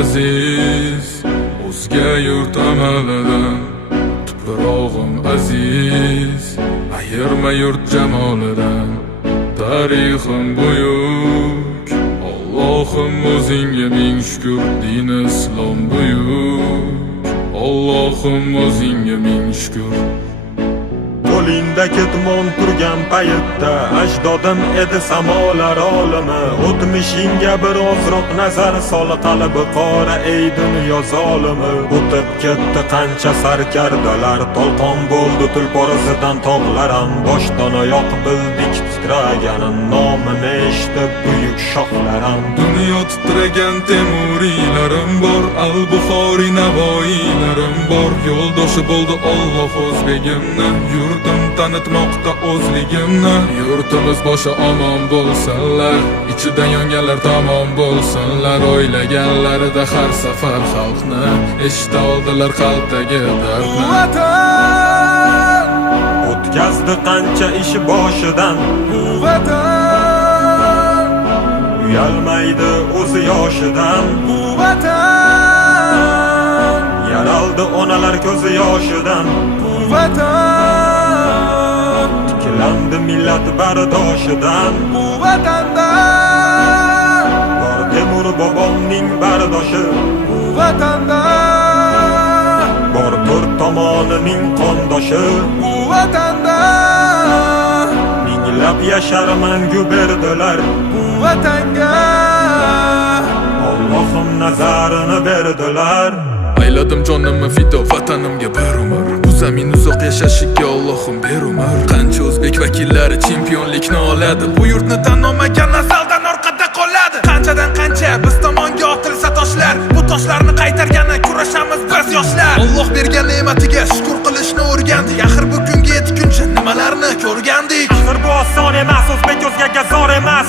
aziz, o'zga yurt amalidan. Tuprog'im aziz, ayirma yurt jamolidan. Tarixim buyuk, Allohim o'zingga ming shukr. Din islom buyuk, Allohim o'zingga ming shukr. Qo'lingda ketmon turgan paytda ajdodim edi samolar olimi. O'tmishingga birozroq nazar sol, qalbi qora ey dunyo zolimi. O'tib ketdi qancha sarkardalar, to'lqon bo'ldi tulporizidan tog'laram. Boshdan oyoq bildik titraganin, nomini eshitib buyuk shohlaram. Dunyo titragan temuriylarim bor, al-Buxoriy navoiylarim bor. Yo'ldoshi bo'ldi Alloh o'zbegimni, yurtim tanitmoqda o'zligimni. Yurtimiz boshi omon bo'lsinlar, ichidan yonganlar tamom bo'lsinlar. O'ylaganlarida har safar xalqni eshita oldilar qalbdagi dardni. Vatan O'tkazdi qancha ish boshidan, bu vatan uyalmaydi o'zi yoshidan. bu vatan Yaraldi onalar ko'zi yoshidan, bu vatan tiklandi millat bardoshidan. bu vatanda Bor Temur bobomning bardoshi, bu vatanda bor to'rt tomonining qondoshi. bu vatanda Minglab yashar mangu berdilar, bu vatanga Allohim nazarini berdilar. Ayladim jonimni fido vatanimga bir umr. Bu zamin uzoq yashashiga Allohim ber umr. Qancha o'zbek vakillari chempionlikni oladi, bu yurtni tan olmagan nasldan orqada qoladi. Qanchadan qancha biz tomonga otilsa toshlar, bu toshlarni qaytargani kurashamiz biz yoshlar. Alloh bergan ne'matiga shukr qilishni o'rgandik. Axir bu kunga yetguncha nimalarni ko'rgandik. Axir bu oson emas, o'zbek o'zgaga zor emas.